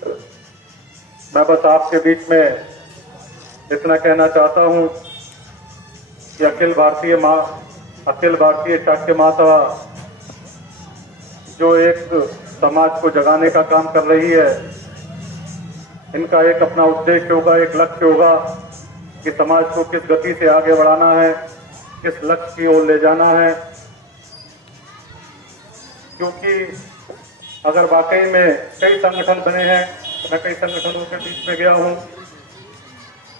मैं बस आपके बीच में इतना कहना चाहता हूं कि अखिल भारतीय चाक्य माता जो एक समाज को जगाने का काम कर रही है, इनका एक अपना उद्देश्य होगा, एक लक्ष्य होगा कि समाज को किस गति से आगे बढ़ाना है, किस लक्ष्य की ओर ले जाना है। क्योंकि अगर वाकई में कई संगठन बने हैं, मैं कई संगठनों के बीच में गया हूं,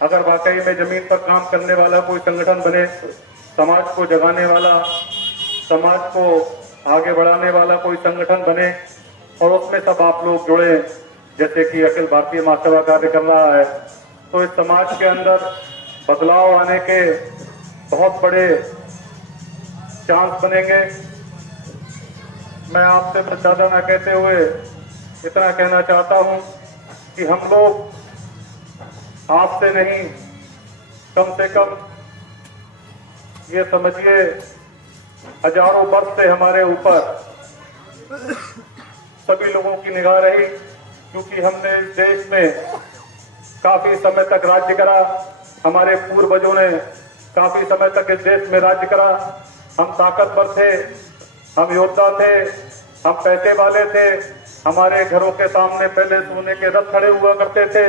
अगर वाकई में जमीन पर काम करने वाला कोई संगठन बने, समाज को जगाने वाला, समाज को आगे बढ़ाने वाला कोई संगठन बने और उसमें सब आप लोग जुड़े, जैसे कि अखिल भारतीय महासभा कार्य कर रहा है, तो इस समाज के अंदर बदलाव आने के बहुत बड़े चांस बनेंगे। मैं आपसे ज्यादा न कहते हुए इतना कहना चाहता हूं कि हम लोग आज से नहीं, कम से कम ये समझिए हजारों वर्ष से हमारे ऊपर सभी लोगों की निगाह रही, क्योंकि हमने इस देश में काफी समय तक राज्य करा, हमारे पूर्वजों ने काफी समय तक इस देश में राज्य करा। हम ताकतवर थे, हम योद्धा थे, हम पैसे वाले थे, हमारे घरों के सामने पहले सोने के रथ खड़े हुआ करते थे।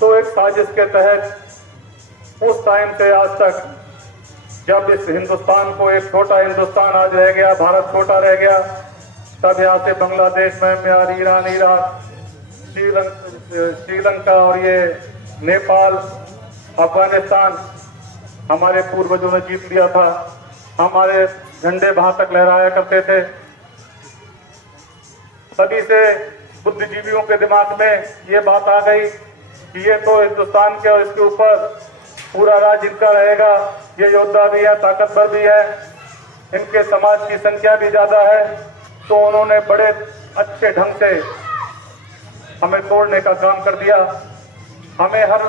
तो एक साजिश के तहत उस टाइम से आज तक, जब इस हिंदुस्तान को एक छोटा हिंदुस्तान आज रह गया, भारत छोटा रह गया, तब यहाँ से Bangladesh, Myanmar, Iran, Iraq, Sri Lanka और ये नेपाल, अफगानिस्तान हमारे पूर्वजों ने जीत लिया था। हमारे झंडे वहां तक लहराया करते थे। सभी से बुद्धिजीवियों के दिमाग में ये बात आ गई कि ये तो हिंदुस्तान के और इसके ऊपर पूरा राज इनका रहेगा, ये योद्धा भी है, ताकतवर भी है, इनके समाज की संख्या भी ज्यादा है। तो उन्होंने बड़े अच्छे ढंग से हमें तोड़ने का काम कर दिया। हमें हर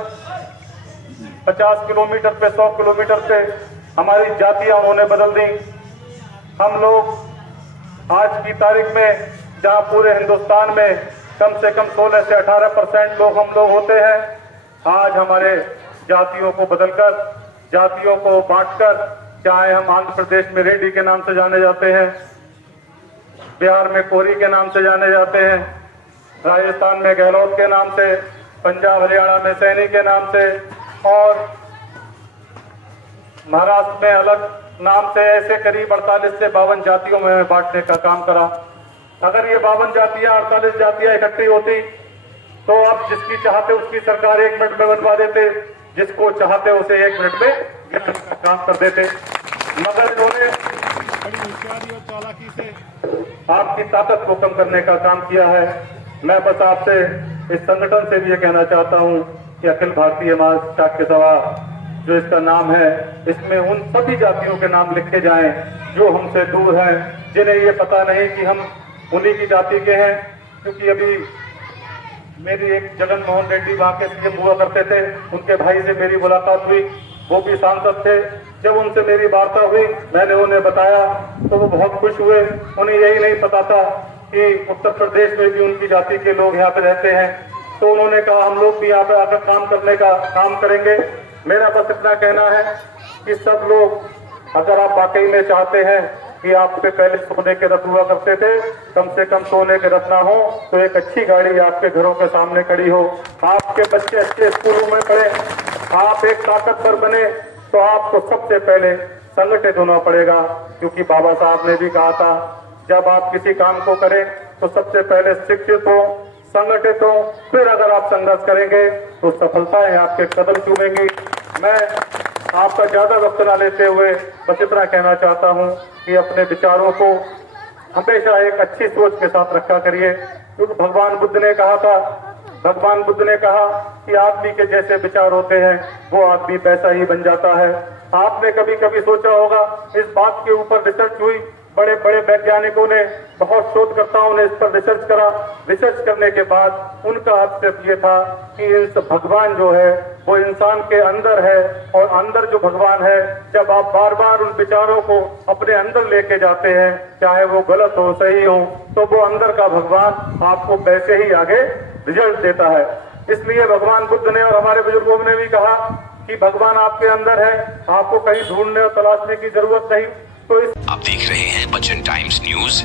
50 किलोमीटर पे, 100 किलोमीटर पे हमारी जातियां उन्होंने बदल दी। हम लोग आज की तारीख में, जहां पूरे हिंदुस्तान में कम से कम 16 से 18% लोग हम लोग होते हैं, आज हमारे जातियों को बदलकर, जातियों को बांटकर, चाहे हम आंध्र प्रदेश में रेड्डी के नाम से जाने जाते हैं, बिहार में कोरी के नाम से जाने जाते हैं, राजस्थान में गहलोत के नाम से, पंजाब हरियाणा में सैनी के नाम से, और महाराष्ट्र में अलग नाम से, ऐसे करीब 48 से 52 जातियों में बांटने का काम करा। अगर ये 52 जातियां, 48 जातियां इकट्ठी होती तो अब जिसकी चाहते उसकी सरकार 1 मिनट में बनवा देते, जिसको चाहते उसे 1 मिनट में काम कर देते। मगर इन्होंने बड़ी होशियारी और चालाकी से आपकी ताकत को कम करने का काम किया है। मैं बस आपसे, इस संगठन से भी ये कहना चाहता हूं कि अखिल भारतीय चाक्य सभा जो इसका नाम है, इसमें उन सभी जातियों के नाम लिखे जाएं जो हमसे दूर हैं, जिन्हें ये पता नहीं कि हम उन्हीं की जाति के हैं। क्योंकि अभी मेरी एक जगन मोहन रेड्डी वहां के सीएम हुआ करते थे, उनके भाई से मेरी मुलाकात हुई, वो भी सांसद थे। जब उनसे मेरी वार्ता हुई, मैंने उन्हें बताया तो वो बहुत खुश हुए। उन्हें यही नहीं पता था कि उत्तर प्रदेश में भी उनकी जाति के लोग यहाँ पे रहते हैं। तो उन्होंने कहा हम लोग भी यहाँ पे आकर काम करने का काम करेंगे। मेरा बस इतना कहना है कि सब लोग, अगर आप वाकई में चाहते हैं कि आपसे पहले सोने के रथ हुआ करते थे, कम से कम सोने के रथ ना हो तो एक अच्छी गाड़ी आपके घरों के सामने खड़ी हो, आपके बच्चे अच्छे स्कूलों में पढ़े, आप एक ताकतवर बने, तो आपको सबसे पहले संगठित होना पड़ेगा। क्योंकि बाबा साहब ने भी कहा था, जब आप किसी काम को करें तो सबसे पहले शिक्षित हो, संगठित हो, फिर अगर आप संघर्ष करेंगे तो सफलताएं आपके कदम चूमेंगी। मैं आपका ज्यादा वक्त न लेते हुए बस इतना कहना चाहता हूं कि अपने विचारों को हमेशा एक अच्छी सोच के साथ रखा करिए। क्योंकि भगवान बुद्ध ने कहा कि आदमी के जैसे विचार होते हैं वो आदमी वैसा ही बन जाता है। आपने कभी कभी सोचा होगा, इस बात के ऊपर रिसर्च हुई, बड़े बड़े वैज्ञानिकों ने, बहुत शोधकर्ताओं ने इस पर रिसर्च करा। रिसर्च करने के बाद उनका हस्तक्षेप ये था कि इस भगवान जो है वो इंसान के अंदर है, और अंदर जो भगवान है, जब आप बार बार उन विचारों को अपने अंदर लेके जाते हैं, चाहे वो गलत हो सही हो, तो वो अंदर का भगवान आपको वैसे ही आगे रिजल्ट देता है। इसलिए भगवान बुद्ध ने और हमारे बुजुर्गों ने भी कहा कि भगवान आपके अंदर है, आपको कहीं ढूंढने और तलाशने की जरूरत नहीं। तो आप देख रहे हैं बच्चन टाइम्स न्यूज।